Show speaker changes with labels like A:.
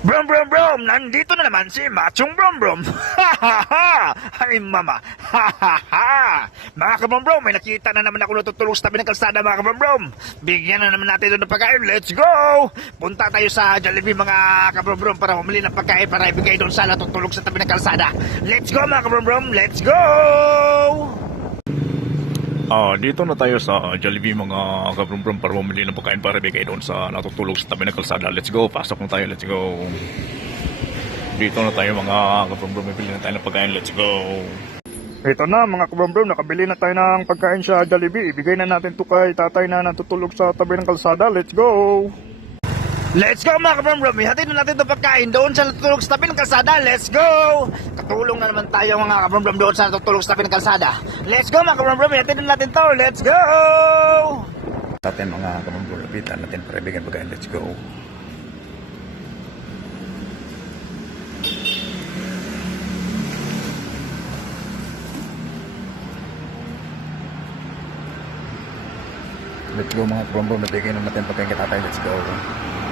A: Brom brom brom! Nandito na naman si Machong Brom Brom! Ha ha ha! Ay mama! Ha ha ha! Mga brom, may nakita na naman ako natutulog sa tabi ng kalsada mga kabrom brom! Bigyan na naman natin doon ng pagkain, let's go! Punta tayo sa Jollibee mga kabrom brom para bumili ng pagkain para ibigay doon sa natutulog sa tabi ng kalsada. Let's go mga kabrom brom, let's go!
B: Ah, dito na tayo sa Jollibee mga kabrumbrum para bumili ng pagkain para bigay doon sa natutulog sa tabi ng kalsada. Let's go, pasok na tayo, let's go. Dito na tayo mga kabrumbrum, bibili na tayo ng pagkain, let's go.
A: Ito na mga kabrom nakabili na tayo ng pagkain sa Jollibee. Ibigay na natin to kay tatay na natutulog sa tabi ng kalsada. Let's go! Let's go mga kabrom Ihatid na natin itong pagkain doon sa natutulog sa tabi ng kalsada. Let's go! Katulong na naman tayo mga kabrom doon sa natutulog sa tabi ng kalsada. Let's go mga kabrom Ihatid na natin to. Let's go!
B: Sa atin mga kabrumbrum, lapitan natin para bigyan pagkain, let's go. Let's go mga kabrumbrum, nabigyan na natin pagkain kay tatay, let's go.